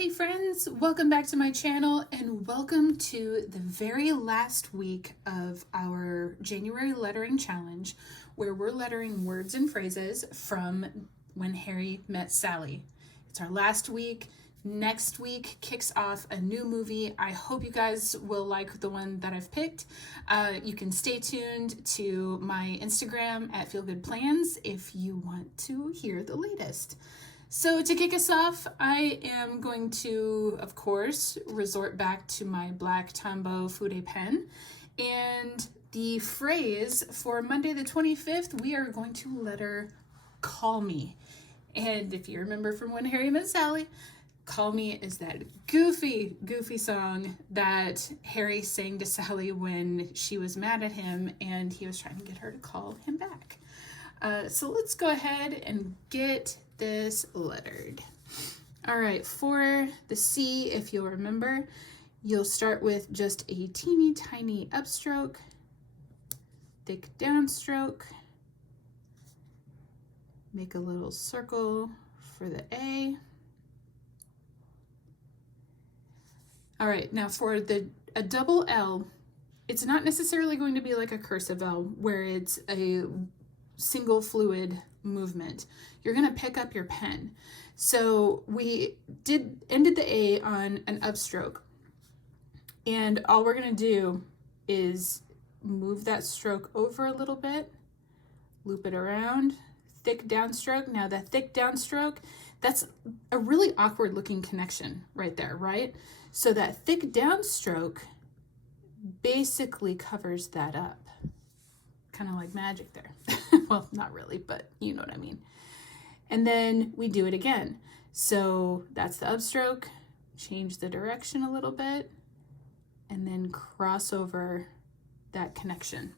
Hey friends, welcome back to my channel and welcome to the very last week of our January lettering challenge where we're lettering words and phrases from When Harry Met Sally. It's our last week. Next week kicks off a new movie. I hope you guys will like the one that I've picked. You can stay tuned to my Instagram at feelgoodplans if you want to hear the latest. So to kick us off, I am going to, of course, resort back to my black Tombow Fude pen. And the phrase for Monday the 25th, we are going to letter Call Me. And if you remember from When Harry Met Sally, Call Me is that goofy song that Harry sang to Sally when she was mad at him and he was trying to get her to call him back. So let's go ahead and get this lettered. All right, for the C, if you'll remember, you'll start with just a teeny tiny upstroke, thick downstroke, make a little circle for the A. All right, now for a double L, it's not necessarily going to be like a cursive L where it's a single fluid movement. You're going to pick up your pen. So we ended the A on an upstroke. And all we're going to do is move that stroke over a little bit, loop it around, thick downstroke. Now that thick downstroke, that's a really awkward looking connection right there, right? So that thick downstroke basically covers that up. Kind of like magic there. Well, not really, but you know what I mean. And then we do it again. So that's the upstroke, change the direction a little bit, and then cross over that connection.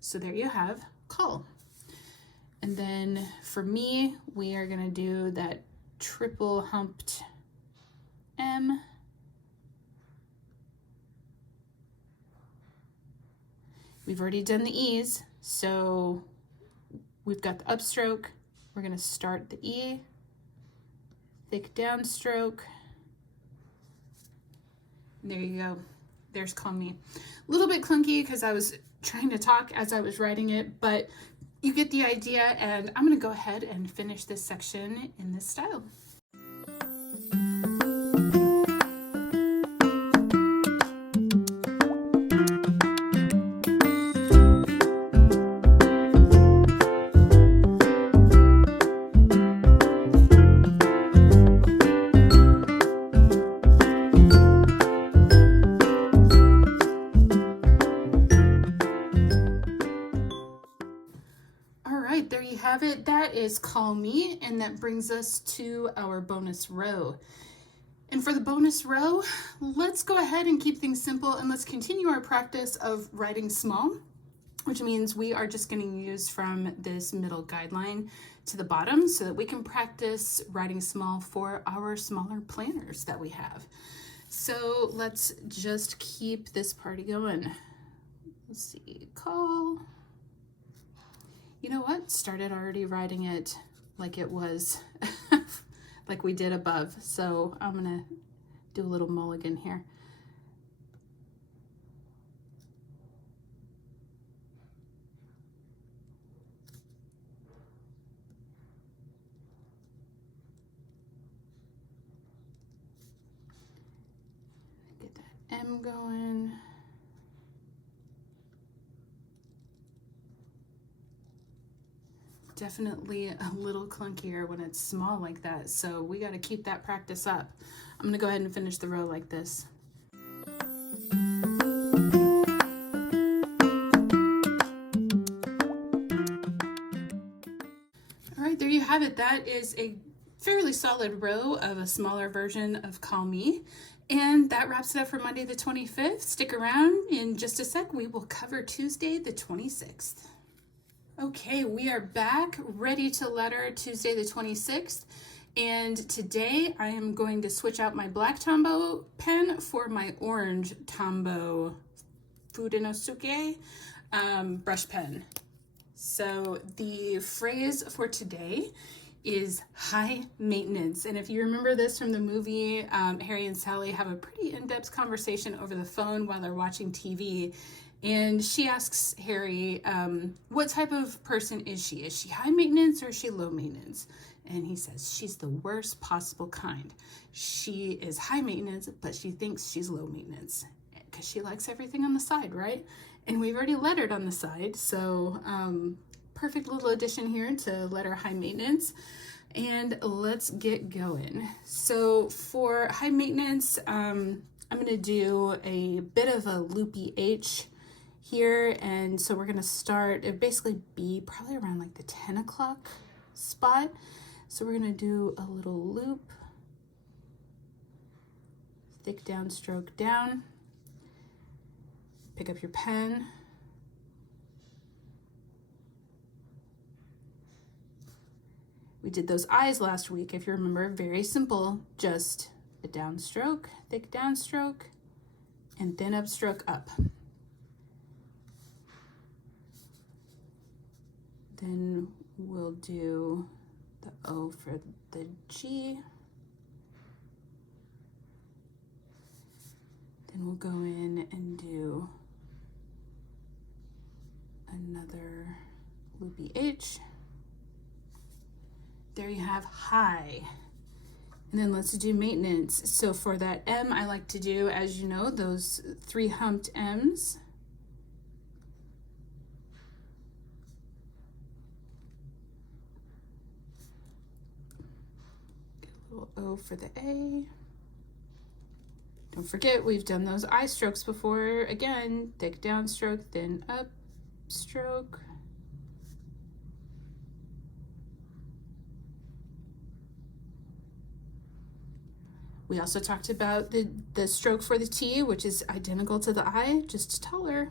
So there you have call. And then for me, we are going to do that triple humped M. We've already done the E's, so we've got the upstroke. We're going to start the E, thick downstroke. There you go. There's Call Me. A little bit clunky because I was trying to talk as I was writing it, but you get the idea, and I'm going to go ahead and finish this section in this style. There you have it. That is Call Me, and that brings us to our bonus row. And for the bonus row, let's go ahead and keep things simple and let's continue our practice of writing small, which means we are just going to use from this middle guideline to the bottom so that we can practice writing small for our smaller planners that we have. So let's just keep this party going. Let's see, call. You know what? Started already writing it like it was, like we did above. So I'm gonna do a little mulligan here. Get that M going. Definitely a little clunkier when it's small like that, so we got to keep that practice up. I'm going to go ahead and finish the row like this. All right, there you have it. That is a fairly solid row of a smaller version of Call Me. And that wraps it up for Monday the 25th. Stick around. In just a sec, we will cover Tuesday the 26th. Okay, we are back, ready to letter Tuesday the 26th, and today I am going to switch out my black Tombow pen for my orange Tombow Fudenosuke brush pen. So the phrase for today is high maintenance. And if you remember this from the movie, Harry and Sally have a pretty in-depth conversation over the phone while they're watching TV. And she asks Harry, what type of person is she? Is she high maintenance or is she low maintenance? And he says, she's the worst possible kind. She is high maintenance, but she thinks she's low maintenance because she likes everything on the side, right? And we've already lettered on the side, so perfect little addition here to letter high maintenance. And let's get going. So for high maintenance, I'm going to do a bit of a loopy H here. And so we're going to start, it basically be probably around like the 10 o'clock spot. So we're going to do a little loop, thick downstroke down, pick up your pen, we did those eyes last week, if you remember, very simple, just a downstroke, thick downstroke, and then upstroke up. Then we'll do the O for the G. Then we'll go in and do another loopy H. There you have high. And then let's do maintenance. So for that M, I like to do, as you know, those 3 humped M's. Get a little O for the A. Don't forget, we've done those I strokes before. Again, thick downstroke, then upstroke. We also talked about the stroke for the T, which is identical to the I, just taller.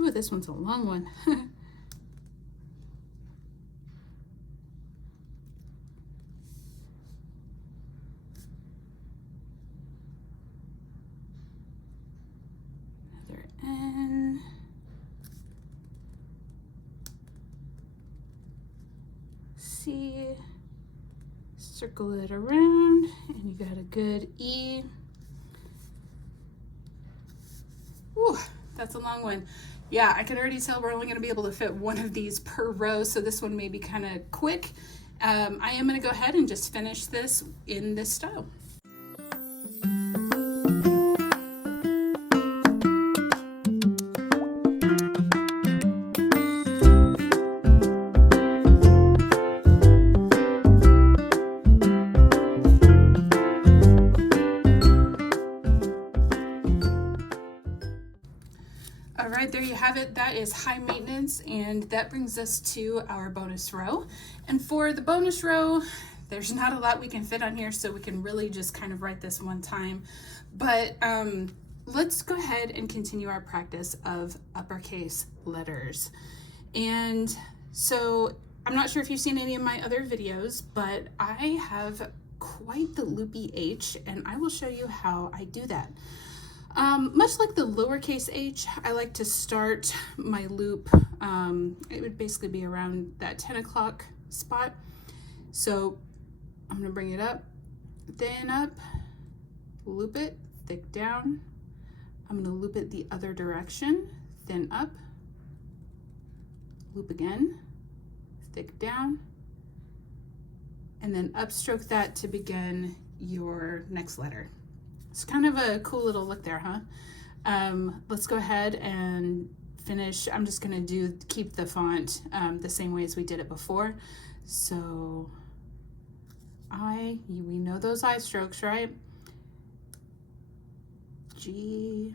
Ooh, this one's a long one. Another N. C. Circle it around, and you got a good E. Ooh, that's a long one. Yeah, I can already tell we're only going to be able to fit one of these per row, so this one may be kind of quick. I am going to go ahead and just finish this in this style. All right, there you have it. That is high maintenance, and that brings us to our bonus row. And for the bonus row, there's not a lot we can fit on here, so we can really just kind of write this one time. But let's go ahead and continue our practice of uppercase letters. And so I'm not sure if you've seen any of my other videos, but I have quite the loopy H, and I will show you how I do that. Much like the lowercase h, I like to start my loop, it would basically be around that 10 o'clock spot. So I'm going to bring it up, then up, loop it, thick down. I'm going to loop it the other direction, then up, loop again, thick down, and then upstroke that to begin your next letter. It's kind of a cool little look there, huh? Let's go ahead and finish. I'm just going to keep the font the same way as we did it before. So we know those I strokes, right? G.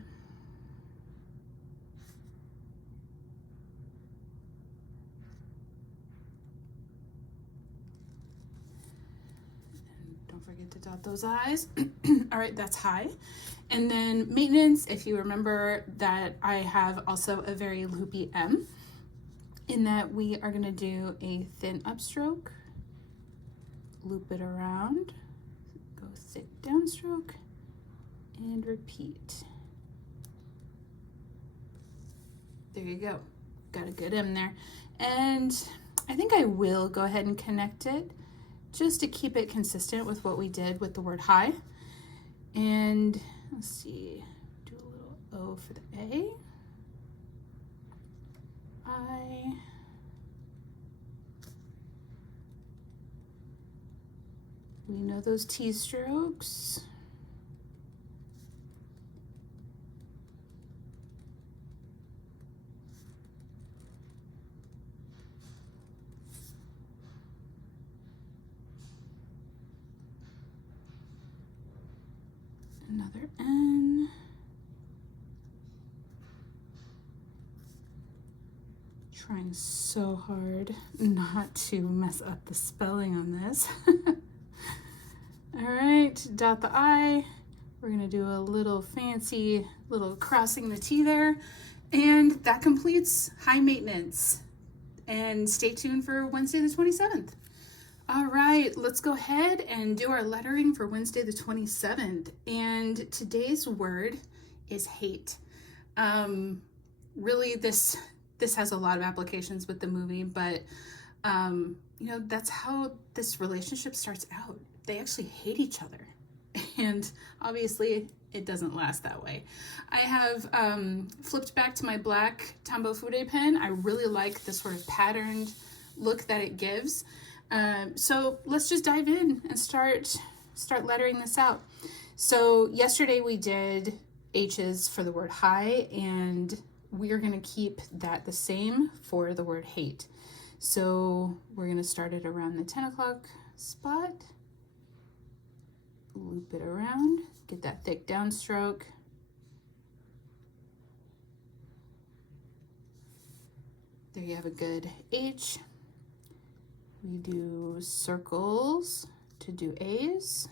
Don't forget to dot those I's. All right, that's high. And then maintenance, if you remember that I have also a very loopy M, in that we are going to do a thin upstroke, loop it around, go thick downstroke, and repeat. There you go. Got a good M there. And I think I will go ahead and connect it just to keep it consistent with what we did with the word high. And let's see, do a little O for the A. I. We know those T strokes. Another N. Trying so hard not to mess up the spelling on this. All right, dot the I. We're gonna do a little fancy little crossing the T there. And that completes high maintenance. And stay tuned for Wednesday the 27th. All right, let's go ahead and do our lettering for Wednesday the 27th. And today's word is hate. Really, this has a lot of applications with the movie, but you know, that's how this relationship starts out. They actually hate each other. And obviously, it doesn't last that way. I have flipped back to my black Tombow Fude pen. I really like the sort of patterned look that it gives. So let's just dive in and start lettering this out. So yesterday we did H's for the word high, and we are going to keep that the same for the word hate. So we're going to start it around the 10 o'clock spot, loop it around, get that thick downstroke. There you have a good H. We do circles to do A's.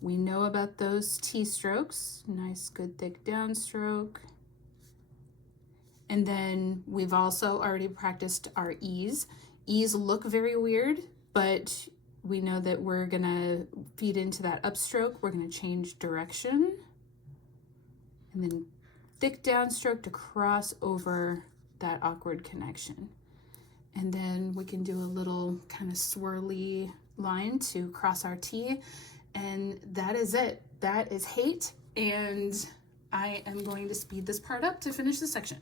We know about those T strokes. Nice, good, thick downstroke. And then we've also already practiced our E's. E's look very weird, but we know that we're gonna feed into that upstroke. We're gonna change direction. And then thick downstroke to cross over that awkward connection. And then we can do a little kind of swirly line to cross our T. And that is it. That is hate. And I am going to speed this part up to finish the section.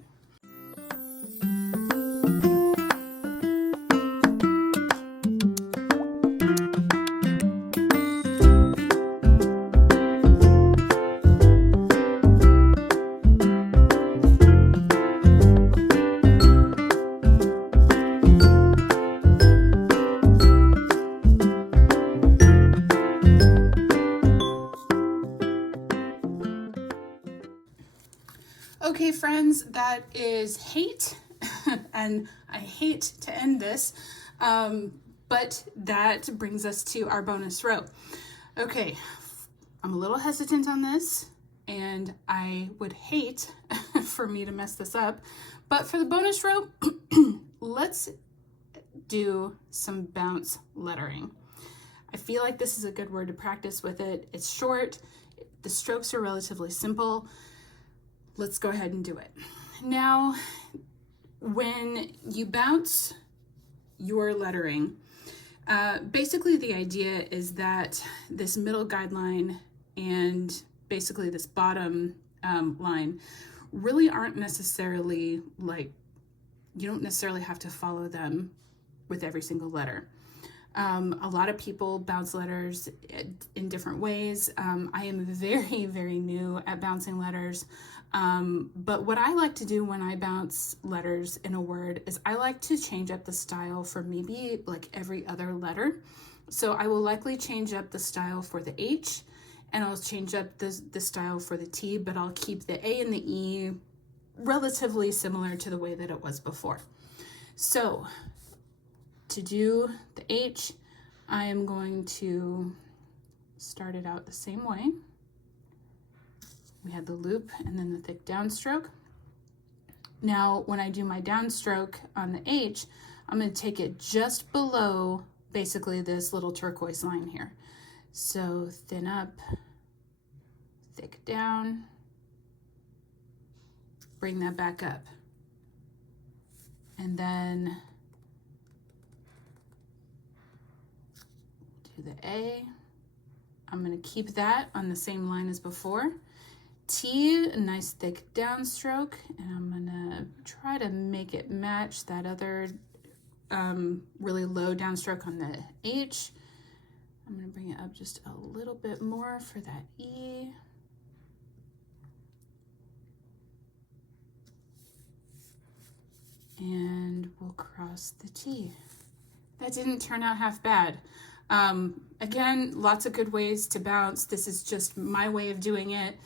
Okay, friends, that is hate, and I hate to end this, but that brings us to our bonus row. Okay, I'm a little hesitant on this, and I would hate for me to mess this up, but for the bonus row, let's do some bounce lettering. I feel like this is a good word to practice with it. It's short, the strokes are relatively simple. Let's go ahead and do it. Now, when you bounce your lettering, basically the idea is that this middle guideline and basically this bottom line really aren't necessarily like, you don't necessarily have to follow them with every single letter. A lot of people bounce letters in different ways. I am very, very new at bouncing letters. But what I like to do when I bounce letters in a word is I like to change up the style for maybe like every other letter. So I will likely change up the style for the H, and I'll change up the style for the T, but I'll keep the A and the E relatively similar to the way that it was before. So to do the H, I am going to start it out the same way. We had the loop and then the thick downstroke. Now, when I do my downstroke on the H, I'm going to take it just below basically this little turquoise line here. So thin up, thick down, bring that back up. And then do the A. I'm going to keep that on the same line as before. T, a nice thick downstroke, and I'm going to try to make it match that other really low downstroke on the H. I'm going to bring it up just a little bit more for that E. And we'll cross the T. That didn't turn out half bad. Again, lots of good ways to bounce. This is just my way of doing it.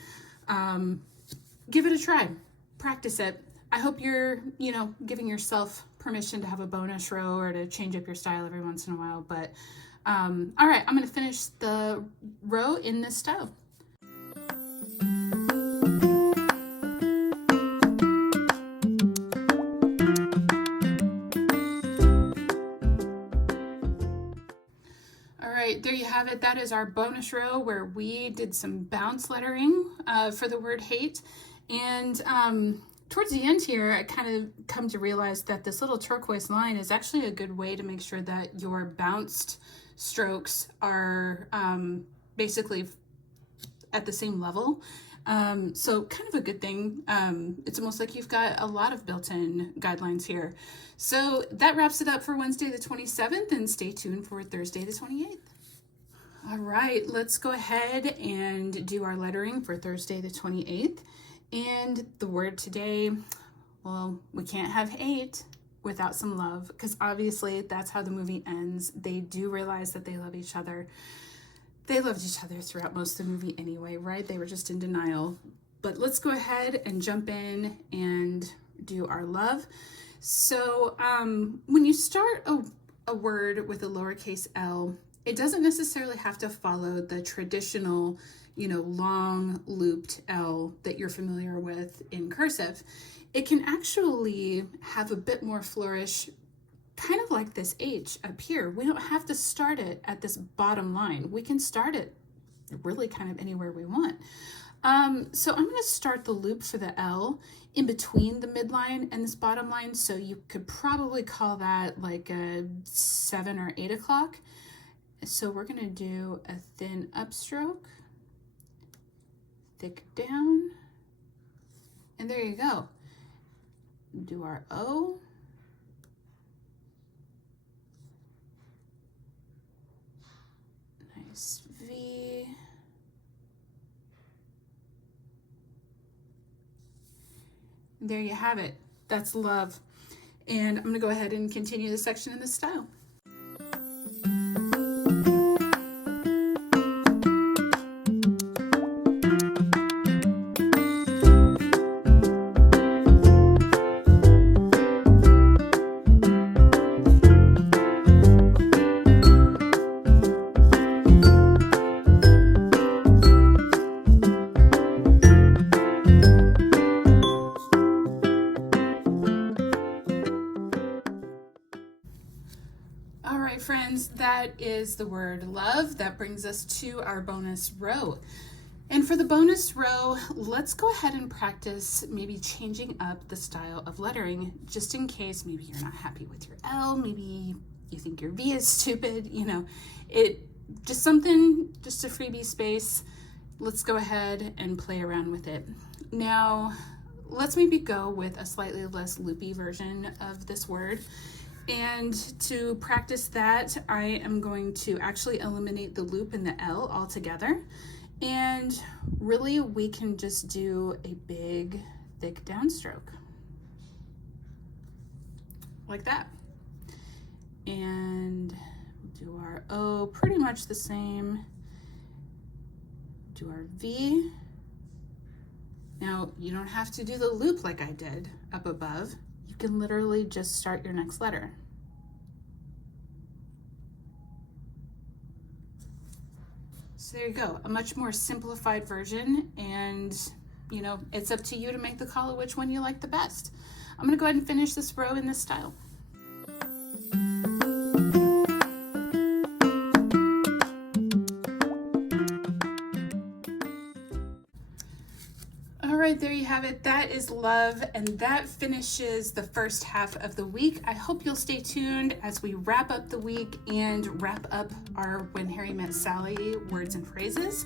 Give it a try. Practice it. I hope you're, giving yourself permission to have a bonus row or to change up your style every once in a while. But all right, I'm going to finish the row in this style. There you have it. That is our bonus row where we did some bounce lettering for the word hate. And towards the end here, I kind of come to realize that this little turquoise line is actually a good way to make sure that your bounced strokes are basically at the same level. So kind of a good thing. It's almost like you've got a lot of built-in guidelines here. So that wraps it up for Wednesday the 27th, and stay tuned for Thursday the 28th. All right, let's go ahead and do our lettering for Thursday the 28th. And the word today, well, we can't have hate without some love, because obviously that's how the movie ends. They do realize that they love each other. They loved each other throughout most of the movie anyway, right? They were just in denial. But let's go ahead and jump in and do our love. So when you start a word with a lowercase l, it doesn't necessarily have to follow the traditional, long looped L that you're familiar with in cursive. It can actually have a bit more flourish, kind of like this H up here. We don't have to start it at this bottom line. We can start it really kind of anywhere we want. So I'm going to start the loop for the L in between the midline and this bottom line. So you could probably call that like a 7 or 8 o'clock. So we're going to do a thin upstroke, thick down, and there you go. Do our O. Nice V. There you have it. That's love. And I'm going to go ahead and continue the section in this style. Friends, that is the word love. That brings us to our bonus row. And for the bonus row, let's go ahead and practice maybe changing up the style of lettering, just in case maybe you're not happy with your L, maybe you think your V is stupid, just a freebie space. Let's go ahead and play around with it. Now, let's maybe go with a slightly less loopy version of this word. And to practice that, I am going to actually eliminate the loop and the L altogether. And really, we can just do a big, thick downstroke. Like that. And do our O pretty much the same. Do our V. Now, you don't have to do the loop like I did up above. You can literally just start your next letter. So there you go, a much more simplified version, and it's up to you to make the call of which one you like the best. I'm going to go ahead and finish this row in this style. right, there you have it. That is love, and that finishes the first half of the week. I hope you'll stay tuned as we wrap up the week and wrap up our When Harry Met Sally words and phrases.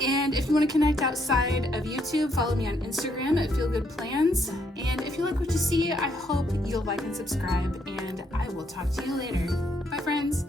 And if you want to connect outside of YouTube, follow me on Instagram at FeelGoodPlans. And if you like what you see, I hope you'll like and subscribe, and I will talk to you later. Bye, friends.